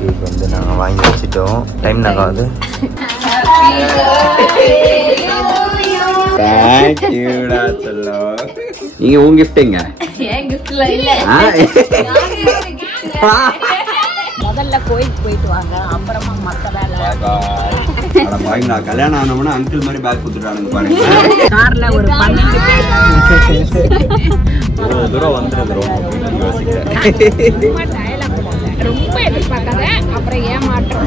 Cake வந்து நாங்கள் வாங்கி வச்சுட்டோம். டைம் நாங்கள் தேங்க்யூடா சொல்லும். நீங்க உங்க கிஃப்ட்டுங்க. முதல்ல கோயிலுக்கு போயிட்டு வாங்க, அப்புறமா மத்த வேலை. நான் கல்யாணம் ஆனோம்னா அங்கிள் மாதிரி பேக் கொடுத்துட்டானுங்க பாருங்க. கார்ல ஒரு 12 பேர் தூரம் வந்துருக்கிறோம். ரொம்ப எதிர்பார்க்காத, அப்புறம் ஏமாற்றம்.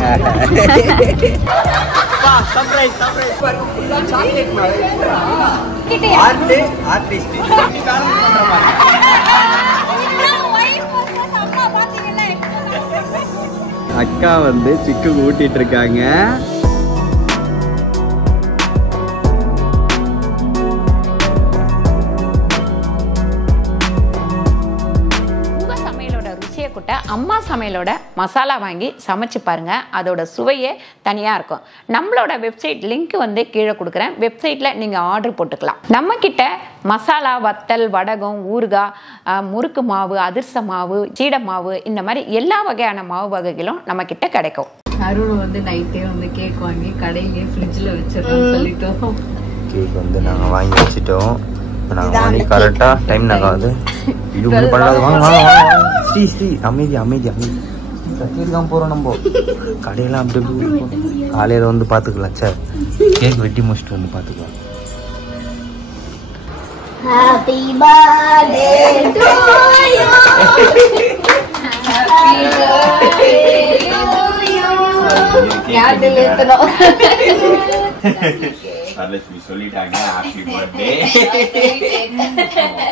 அக்கா வந்து சிக்கு ஊட்டிட்டு இருக்காங்க. அம்மா சமையலோட மசாலா வாங்கி சமைச்சு பாருங்க, அதோட சுவையே தனியாக இருக்கும். நம்மளோட வெப்சைட் லிங்க் வந்து கீழே கொடுக்குறேன். வெப்சைட்டில் நீங்கள் ஆர்டர் போட்டுக்கலாம். நம்ம கிட்ட மசாலா, வத்தல், வடகம், ஊறுகாய், முறுக்கு மாவு, அதிர்ச மாவு, சீடை மாவு, இந்த மாதிரி எல்லா வகையான மாவு வகைகளும் நம்ம கிட்ட கிடைக்கும். அருண் வந்து நைட்டே வந்து கேக் வாங்கி கடையிலேயே ஃப்ரிட்ஜில் வச்சிடறோம்னு சொல்லிட்டோம். கேக் வந்து நாங்கள் வாங்கி வச்சுட்டோம். நாங்கள் வாங்கி கரெக்டாக டைம் நாங்கள் வந்து இது ஒன்று பண்ணாது. வாங்க வாங்க ஸ்ரீ ஸ்ரீ அமைதி அமைதி அமைதி கட்டியிருக்காம போகிறோம். நம்ம கடையெல்லாம் அப்படி அப்படி காலையில் வந்து பார்த்துக்கலாம். சார் கேக் வெட்டி முடிச்சுட்டு வந்து பார்த்துக்கலாம். Happy birthday to you. Happy birthday to you. யாரு லேட்டனோ வரலட்சுமி சொல்லிட்டாங்க ஹாப்பி பர்த்டே.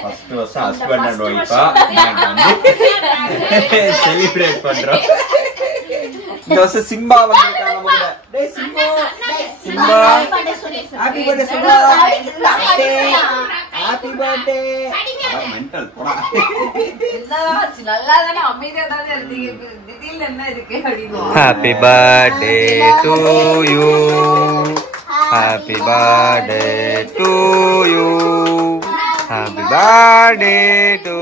ஃபர்ஸ்ட் வருஷம் ஹஸ்பண்ட் அண்ட் ஒய்ஃபா செலிப்ரேட் பண்றோம். இந்த வருஷம் சிம்பா வந்திருக்காங்க நம்ம கூட. டேய் Simba Simba happy birthday Simba. Happy birthday. Mental போடா. நல்லா தானே அமைதியா தானே இருந்தீங்க, திடீர்னு என்ன இருக்கு அப்படின்னு. Happy birthday to you. Happy birthday to you. Happy birthday to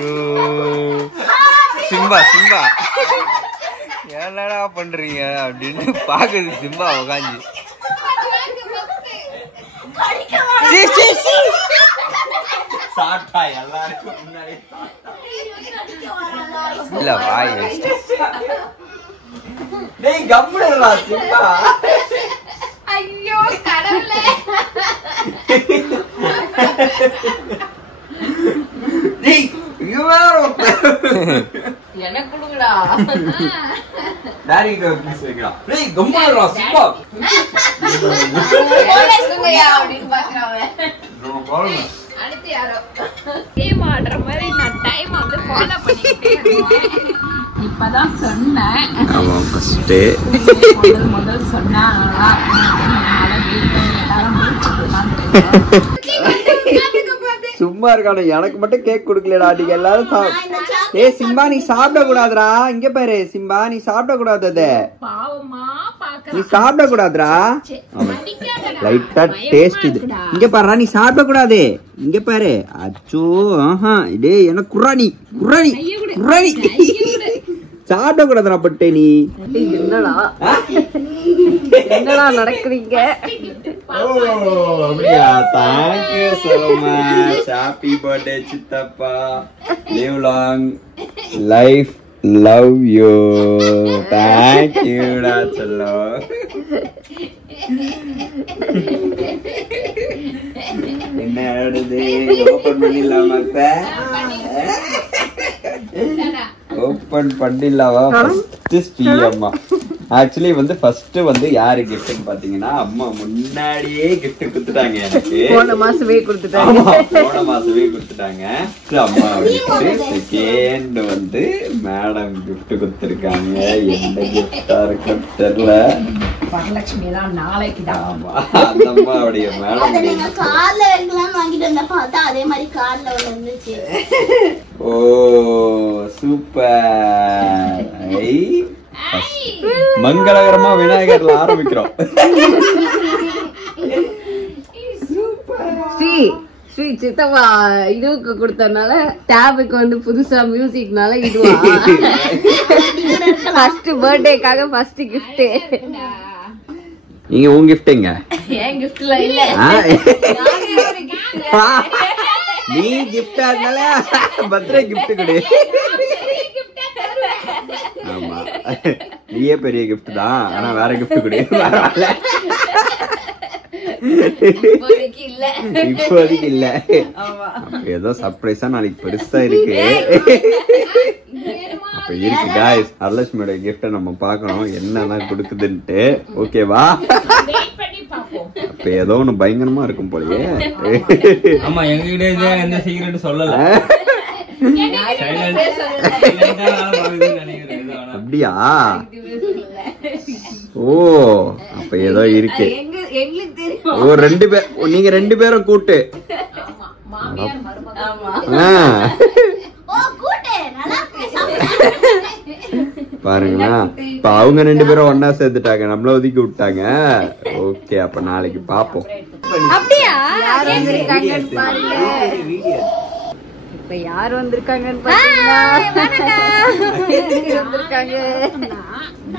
you. Simba Simba என்னடா பண்றீங்க அப்படின்னு பாக்குது சிம்பா உட்காந்து. சாப்பிட்டா எல்லாருக்கும் முன்னாடி இல்ல வாய் வச்சு. டேய் கம்முடா சிம்பா. ஐயோ கடவுளே. டேய் எனக்கு கொடுங்கடா. டாடி கிட்ட பீஸ் வைக்கலாம். டேய் கம்முடா சிம்பா. போலீஸ்ங்கயா அப்படினு பாக்குறாங்க. நம்ம போறோம். அடுத்து யாரோ கேம் ஆடுற மாதிரி நான் டைம் வந்து ஃபாலோ பண்ணிட்டே இருக்கேன். இப்பதான் சொன்னேன். ஆமா ஃபர்ஸ்ட் முதல் சொன்னா சும்மா இருக்கானு. எனக்கு மட்டும் கேக் குடுக்கலடா. நீங்க எல்லாரும் ஏய் சிம்பா நீ சாப்பிட கூடாதுடா. இங்க பாரு சிம்பா நீ சாப்பிட கூடாது. அத பாவமா பாக்குறேன். நீ சாப்பிட கூடாதுடா. லைட்டா டேஸ்ட் இது. இங்க பாருடா நீ சாப்பிட கூடாது. இங்க பாரு. அச்சோ ஆஹா டேய் என்ன குர்ரானி குர்ரானி குர்ரானி சாப்பிட கூடாதுடா பட்டே நீ. என்னடா என்னடா நடக்குறீங்க? அப்படியா? Thank you so much. Happy birthday சித்தப்பா. Live long life. Love you. Thank you டா செல்லம். என்ன ஆடுது? ஓபன் பண்ணிடலாமா இப்ப? ஓபன் பண்ணிடலாமா? ஃபர்ஸ்ட் அம்மா ஆக்சுவலி வந்து ஃபர்ஸ்ட் வந்து யாரு கிஃப்ட்னு பாத்தீங்கன்னா அம்மா முன்னாடியே கிஃப்ட் கொடுத்துட்டாங்க. எனக்கு போன மாசமே கொடுத்துட்டாங்க. போன மாசமே கொடுத்துட்டாங்க. அம்மா கிஃப்ட். செகண்ட் வந்து மேடம் கிஃப்ட் கொடுத்துருக்காங்க. எந்த கிஃப்டா இருக்கும் தெரியல. வரலட்சுமி எல்லாம் நாளைக்கு தான். ஆமா அந்த அம்மாவுடைய மேடம் கார்ல இருக்கலாம் வாங்கிட்டு வந்தா பார்த்தா அதே மாதிரி கார்ல ஒண்ணு இருந்துச்சு. ஓ சூப்பர். மங்களகரமா விநாயகர்ல ஆரம்பிக்கிறோம். சித்தப்பா இதுக்கு கொடுத்தனால டேபுக்கு வந்து புதுசா மியூசிக்னால இதுவா ஃபர்ஸ்ட் பர்த்டேக்காக ஃபர்ஸ்ட் கிஃப்ட். நீங்க உங்க கிஃப்ட்ங்க ஏன் கிஃப்ட்ல இல்ல நீ கிஃப்ட் ஆனால பர்த்டே கிஃப்ட் கொடு. ஆமா நீயே பெரிய கிஃப்ட் தான், ஆனா வேற கிஃப்ட் கொடு. இப்போதைக்கு இல்ல, ஏதோ சர்ப்ரைஸா நாளைக்கு பெருசா இருக்கு. அப்ப இருக்கு காய்ஸ், வரலட்சுமியோட கிஃப்ட நம்ம பாக்கணும் என்னதான் கொடுக்குதுன்ட்டு. ஓகேவா? அப்ப ஏதோ ஒண்ணு பயங்கரமா இருக்கும் போலயே. ஆமா எங்ககிட்ட எந்த சீக்ரெட் சொல்லல. அப்படியா? ஓ அப்ப ஏதோ இருக்கு. ஓ ரெண்டு பேர், நீங்க ரெண்டு பேரும் கூட்டு. பாருங்களா, இப்ப அவங்க ரெண்டு பேரும் ஒன்னா சேர்த்துட்டாங்க, நம்மள ஒதுக்கி விட்டாங்க. ஓகே அப்ப நாளைக்கு பாப்போம். அப்படியா? இப்ப யார் வந்திருக்காங்கன்னு பாத்தீங்கன்னா வந்திருக்காங்க.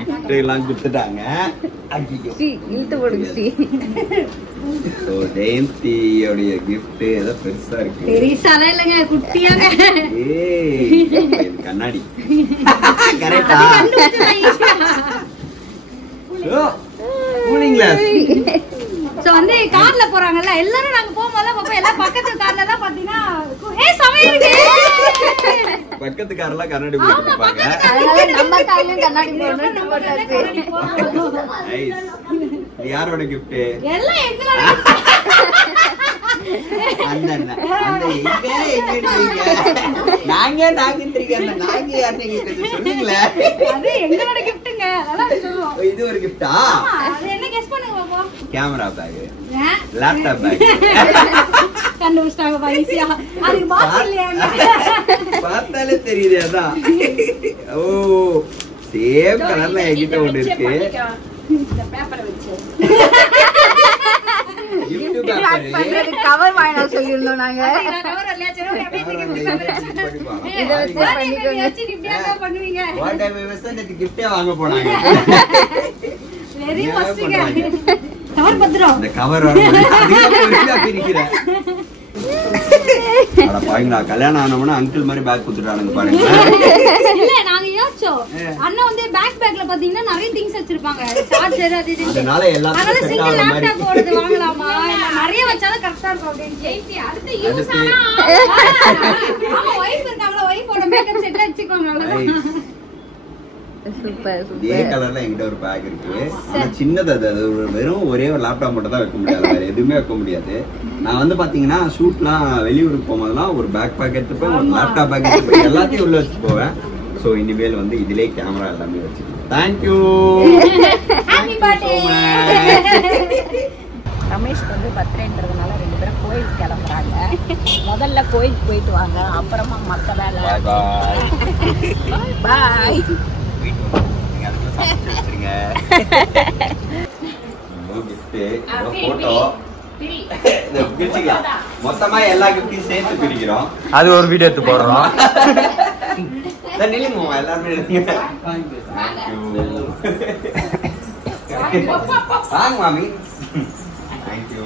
கிஃப்ட் எல்லாம் கொடுத்துட்டாங்க. இழுத்து போடுங்க ஸ்ரீ. சோ ஜெயந்தியோட கிஃப்ட் ஏதோ பெருசா இருக்கு. பெருசால இல்லங்க, குட்டியாக. ஏய் கண்ணாடி. கரெக்ட்டா? Cooling glass. சோ வந்து கார்ல போறாங்கல்ல எல்லாரும், நாங்க போகும்போது பாப்பா எல்லாம் பக்கத்து கார்ல தான் பாத்தீங்கன்னா ஏய் சமையலுக்கு பக்கத்து கார்ல கண்ணாடி போட்டுப்பாங்க. அதனால நம்ம கார்லயும் கண்ணாடி போட்டாச்சு. யாரோட கிஃப்ட்? எல்லாம் எங்களோட. எங்களோட கிஃப்ட்ங்க. இது ஒரு கிஃப்டா? அது என்ன கெஸ் பண்ணுங்க பாப்பா. Camera bag, laptop bag. கண்டுபிடிச்சாங்க ஈஸியா. அது பாக்ஸ் இல்லையாங்க, பார்த்தாலே தெரியுது. அதான். ஓ சேம் கலர்ல என்கிட்ட ஒண்ணு இருக்கு. இந்த பேப்பரை வச்சு கவர் வாங்கினா சொல்லிருந்தோம் நாங்க. கவர் இல்லையா? சரி அப்படியே இத வச்சு இப்படியா பண்ணுவீங்க? வாட் ஐ வெஸ்ட் கிஃப்டே வாங்க போனாங்க. வெரி மஸ்ட்ங்க. கவர் பத்திரம். இந்த கவர் வர அதிகமா பிரிக்கிறேன். அட பாருங்க, கல்யாணம் ஆனவனா அங்கிள் மாதிரி பேக் குடுத்துட்டானுங்க பாருங்க. இல்ல நாங்க யோசிச்சோம், அண்ணா வந்து பேக்ல பாத்தீங்கன்னா நிறைய திங்ஸ் வச்சிருப்பாங்க, சார்ஜர் அது இது. அதனால எல்லாத்தையும் செட் சிங்கிள் ஆகுற மாதிரி லேப்டாப் ஓடுது வாங்கலாமா? நிறைய வச்சாலும் கரெக்ட்டா இருக்கும் அப்படின்னு ஜெயிச்சி அடுத்து யூஸ் ஆனா ஆமா வைஃப் இருக்காங்களா, வைஃபோட மேக்கப் செட் வச்சுக்கோங்க அவ்வளவுதான். சூப்பர் இதே கலர்ல என்கிட்ட ஒரு பேக் இருக்கு. ஆனா சின்னது, அது வெறும் ஒரே ஒரு லேப்டாப் மட்டும் தான் வைக்க முடியாது, வேற எதுவுமே வைக்க முடியாது. நான் வந்து பாத்தீங்கன்னா ஷூட்லாம் வெளியூருக்கு போகும்போதெல்லாம் ஒரு பேக் பேக் எடுத்துப்பேன், ஒரு லேப்டாப் பேக் எடுத்துப்பேன், எல்லாத்தையும் உள்ள வச்சு போவேன். சோ இனிமேல் வந்து இதுலயே கேமரா எல்லாமே வச்சுக்கேன். தேங்க்யூ. Happy birthday. ரமேஷ் வந்து பர்த்டேன்றதுனால ரெண்டு பேரும் கோயிலுக்கு கிளம்புறாங்க. முதல்ல கோயிலுக்கு போயிட்டு வாங்க, அப்புறமா மற்ற வேலை. பாய் பாய். நீங்க அதுக்குள்ள சாப்பிட்டு வச்சிருங்க. போட்டோ மொத்தமா எல்லா கிஃப்டையும் சேர்த்து பிரிக்கிறோம். அது ஒரு வீடியோ எடுத்து போடுறோம். எல்லாருமே வாங்க மாமி. தேங்க்யூ.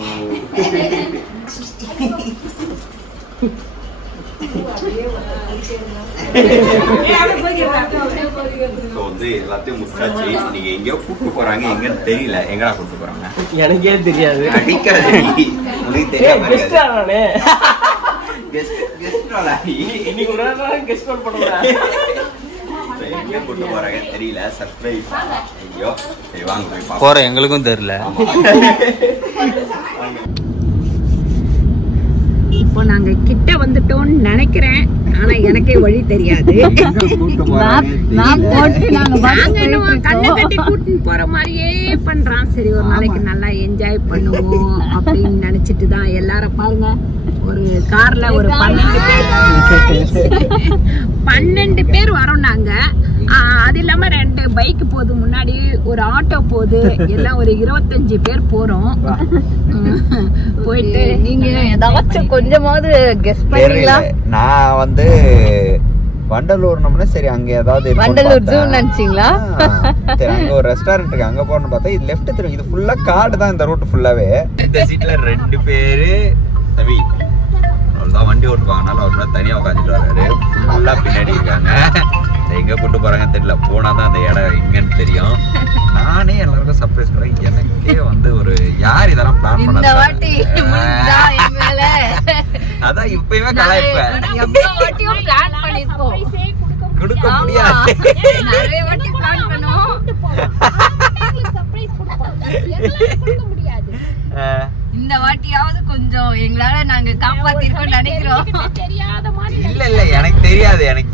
எல்லாத்தையும் முட்டாச்சு. நீங்க எங்கயோ கூட்டு போறாங்க, எங்கன்னு தெரியல. எங்கடா கூட்டு போறாங்க எனக்கே தெரியாது. அடிக்காது, உனக்கு தெரியாம கூட்டு போறாங்க தெரியல. சர்ப்ரைஸ். ஐயோ சரி வாங்க போய் போற, எங்களுக்கும் தெரியல. இப்போ நாங்க கிட்ட வந்துட்டோம்னு நினைக்கிறேன், ஆனா எனக்கே வழி தெரியாது. கண்ணை கட்டி கூட்டின்னு போற மாதிரியே பண்றான். சரி ஒரு நாளைக்கு நல்லா என்ஜாய் பண்ணுவோம் அப்படின்னு நினைச்சிட்டு தான் எல்லாரும் பாருங்க, ஒரு கார்ல ஒரு 12 பேர் வரோம் நாங்க. அது இல்லாம 2 பைக் போகுது, முன்னாடி ஒரு ஆட்டோ போகுது, எல்லாம் ஒரு 25 பேர் போறோம். போயிட்டு நீங்க ஏதாச்சும் கொஞ்சமாவது கெஸ் பண்ணீங்களா? நான் வந்து வண்டலூர்னு சரி அங்க ஏதாவது வண்டலூர் ஜூ நினைச்சீங்களா? சரி அங்க ஒரு ரெஸ்டாரண்ட் இருக்கு, அங்க போறோம்னு பார்த்தா இது லெஃப்ட் திரும்பி. இது ஃபுல்லா காடு தான், இந்த ரூட் ஃபுல்லாவே. இந்த சீட்ல 2 பேரு தம்பி அவ்வளவுதான் வண்டி ஓட்டுவாங்கனால அவர் தனியா உட்காந்துட்டு வர்றாரு. ஃபுல்லா பின்னாடி இருக்காங்க. எங்க கூட்டு போறாங்கன்னு தெரியல, போனாதான் அந்த இடம் எங்கன்னு தெரியும். நானே எல்லாருக்கும் சர்ப்ரைஸ் பண்ணேன். எனக்கே வந்து ஒரு யார் இதெல்லாம் பிளான் பண்ண அதான் இப்பயுமே கலாய்ப்பேன். கொடுக்க முடியாது. நிறைய வாட்டி பிளான் பண்ணோம். இந்த வாட்டியாவது கொஞ்சம் எங்களால நாங்க காப்பாத்திருக்கோம் நினைக்கிறோம். இல்ல எனக்கு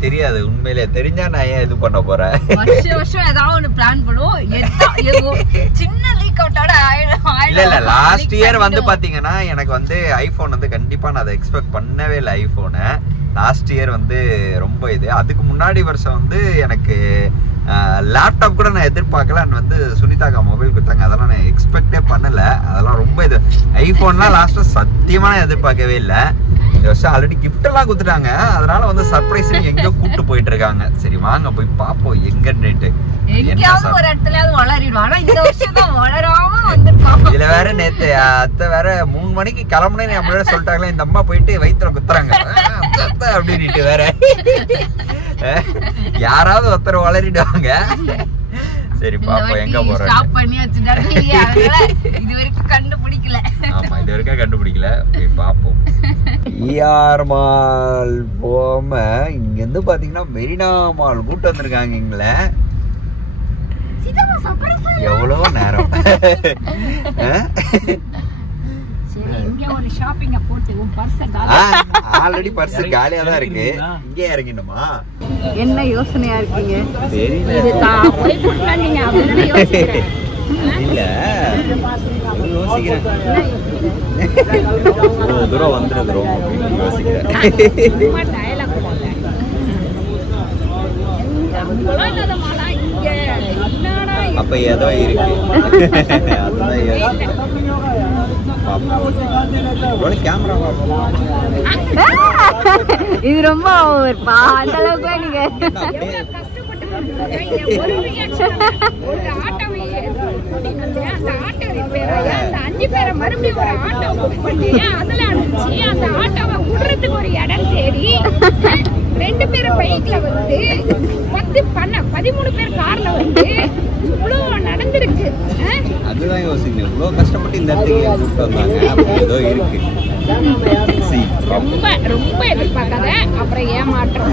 தெரியாது உண்மையிலே. தெரிஞ்சா நான் ஏன் இது பண்ண போறேன்? வருஷம் ஏதாவது ஒண்ணு பிளான் பண்ணுவோம். சின்ன லீக் அவுட்டோட இல்ல லாஸ்ட் இயர் வந்து பாத்தீங்கன்னா எனக்கு வந்து ஐபோன் வந்து கண்டிப்பா நான் அதை எக்ஸ்பெக்ட் பண்ணவே இல்லை. ஐபோனை லாஸ்ட் இயர் வந்து ரொம்ப இது. அதுக்கு முன்னாடி வருஷம் வந்து எனக்கு லேப்டாப் கூட நான் எதிர்பார்க்கல. அண்ட் வந்து சுனிதாக்கா மொபைல் கொடுத்தாங்க, அதெல்லாம் நான் எக்ஸ்பெக்டே பண்ணல. அதெல்லாம் ரொம்ப இது. ஐபோன்லாம் லாஸ்ட்டாக சத்தியமாக நான் எதிர்பார்க்கவே இல்லை. இந்த வருஷம் ஆல்ரெடி கிஃப்ட் எல்லாம் கொடுத்துட்டாங்க. அதனால வந்து சர்ப்ரைஸ் எங்கேயோ கூப்பிட்டு போயிட்டு இருக்காங்க. சரி வாங்க போய் பார்ப்போம் எங்கன்னுட்டு. இதுல வேற நேத்து அத்தை வேற 3 மணிக்கு கிளம்புனேன்னு அப்படியே சொல்லிட்டாங்களே, இந்த அம்மா போயிட்டு வயிற்றுல குத்துறாங்க அப்படின்ட்டு வேற. யாராவது ஒருத்தர் வளரிடுவாங்க. சரி பாப்போம் எங்க போறோம். இது வரைக்கும் கண்டுபிடிக்கல. ஆமா இது வரைக்கும் கண்டுபிடிக்கல. போய் பாப்போம். ஈஆர் மால் போம இங்க இருந்து பாத்தீங்கன்னா மெரினா மால் கூட்டு வந்திருக்காங்க. எங்கள எவ்வளவு நேரம் ஆல்ரெடி பர்ஸ் காலியா தான் இருக்கு. இங்கே இறங்கிடுமா? என்ன யோசனையா இருக்கீங்க? இல்ல யோசிக்கிறேன். தூரம் வந்துருக்கிறோம் யோசிக்கிறேன். அப்ப ஏதோ இருக்கு. இது ரொம்ப ஓவர்ப்பா. அந்த அளவுக்கு நீங்க ரெண்டு பேரும் பைக்ல வந்து 13 பேர் கார்ல வந்து இவ்வளவு நடந்திருக்கு. அதுதான் யோசிக்கணும். இவ்வளவு கஷ்டப்பட்டு இந்த இடத்துக்கு கூப்பிட்டு வந்தாங்க. ஏதோ இருக்கு. ரொம்ப ரொம்ப எதிர்பார்க்காத, அப்புறம் ஏமாற்றம்.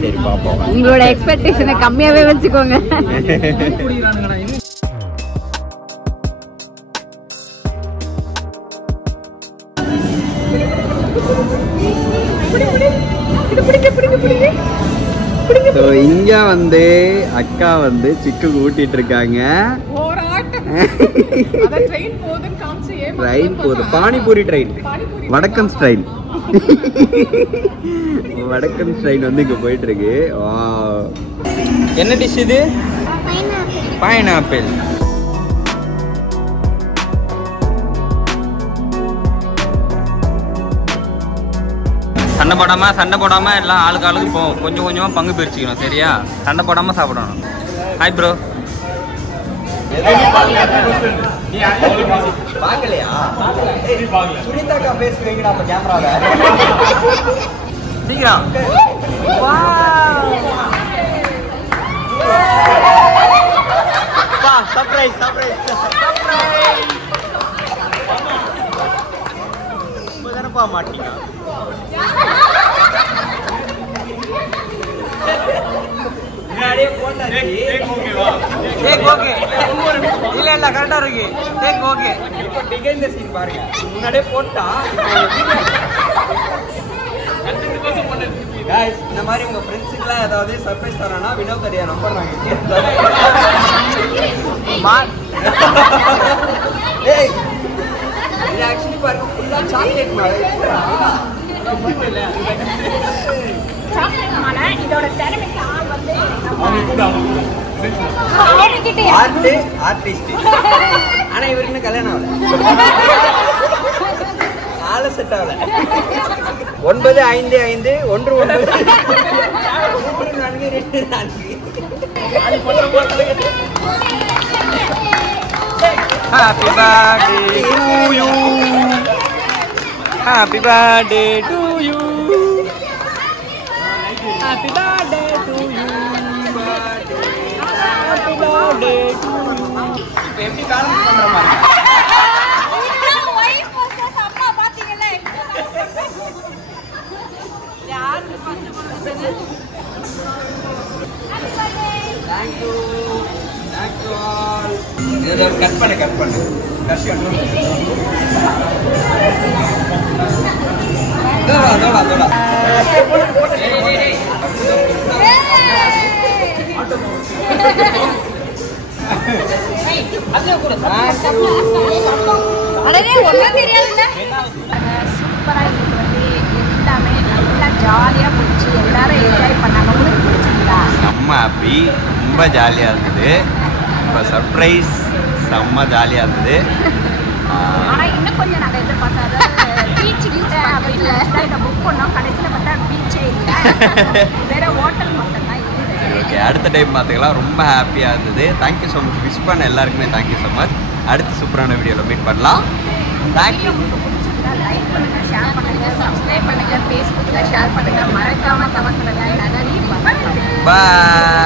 சரி பாப்போம். உங்களோட எக்ஸ்பெக்டேஷனை கம்மியாவே வச்சுக்கோங்க. இங்க வந்து அக்கா வந்து சிக்கு ஊட்டிட்டு இருக்காங்க. ட்ரெயின் போகுது, பானிபூரி ட்ரெயின், வடக்கன் ஸ்டைல். வடக்கன் ஸ்டைல் வந்து இங்க போயிட்டு இருக்கு. என்ன டிஷ் இது? பைனாப்பிள். சண்டை போடாம எல்லாம் ஆளுக்கு ஆளுக்கு போவோம். கொஞ்சம் கொஞ்சமா பங்கு பிரிச்சுக்கணும். சரியா? சண்டை போடாம சாப்பிடணும். Hi bro. பாக்கலையா? சுனிதாக்கா பேஸ் வைங்கடா அப்ப கேமரால. சீக்கிரம். வா சர்ப்ரைஸ் சர்ப்ரைஸ் சர்ப்ரைஸ். போதனப்பா மாட்டீங்க. முன்னாடியே போட்டாச்சு. Take okay. இல்ல கரெக்டா இருக்கு. Take okay. இப்போ டிகைன் சீன் பாருங்க. முன்னாடியே போட்டா गाइस இந்த மாதிரி உங்க ஃப்ரெண்ட்ஸ்க்குலாம் ஏதாவது சர்ப்ரைஸ் தரனா வினோத் அடியா நம்பர் வாங்கிட்டு மார். ஏய் இது एक्चुअली பாருங்க ஃபுல்லா சாக்லேட் மாதிரி. சாக்லேட் மாலை இதோட தெரமிக்கு வந்து நம்ம ஆர்டிஸ்ட். ஆனா இவருக்கு இன்னும் கல்யாணம் ஆகல. ஆளு செட் ஆகல. 955 Happy birthday to you. Happy birthday to you. Happy birthday to you. Happy birthday to you. எப்படி பேலன்ஸ் பண்ற மாதிரி வைஃப் வர்சஸ் அம்மா பாத்தீங்கல்ல யார் ஃபர்ஸ்ட் போறது Thank you. Thank you all. இத கட் பண்ணு கட் பண்ணு. தோடா. அடடே ஒண்ணும் தெரியாதுல்ல. சூப்பரா இருக்கிறது எல்லாமே நல்லா ஜாலியா போச்சு. எல்லாரும் என்ஜாய் பண்ணாங்க. உங்களுக்கு பிடிச்சிருந்தா? செம்ம ஹாப்பி, ரொம்ப ஜாலியா இருந்தது. இப்போ சர்ப்ரைஸ் செம்ம ஜாலியா இருந்தது. ஆனா இன்னும் கொஞ்சம் நாங்க எதிர்பார்த்தாத பீச் கிட்ட அப்படின்னு இதை புக் பண்ணோம். கடைசியில பார்த்தா பீச்சே இல்லை, வேற ஹோட்டல் மட்டும் தான் இருக்குது. ஓகே, அடுத்த டைம் பார்த்துக்கலாம். ரொம்ப ஹாப்பியாக இருந்தது. Thank you so much. விஷ் பண்ண எல்லாருக்குமே தேங்க்யூ ஸோ மச். அடுத்து சூப்பரான வீடியோவில் மீட் பண்ணலாம். தேங்க்யூ. உங்களுக்கு பிடிச்சிருந்தா லைக் பண்ணுங்க, ஷேர் பண்ணுங்க, சப்ஸ்கிரைப் பண்ணுங்க, ஃபேஸ்புக்கில் ஷேர் பண்ணுங்க, மறக்காம கமெண்ட் பண்ணுங்க. நன்றி. பாய்.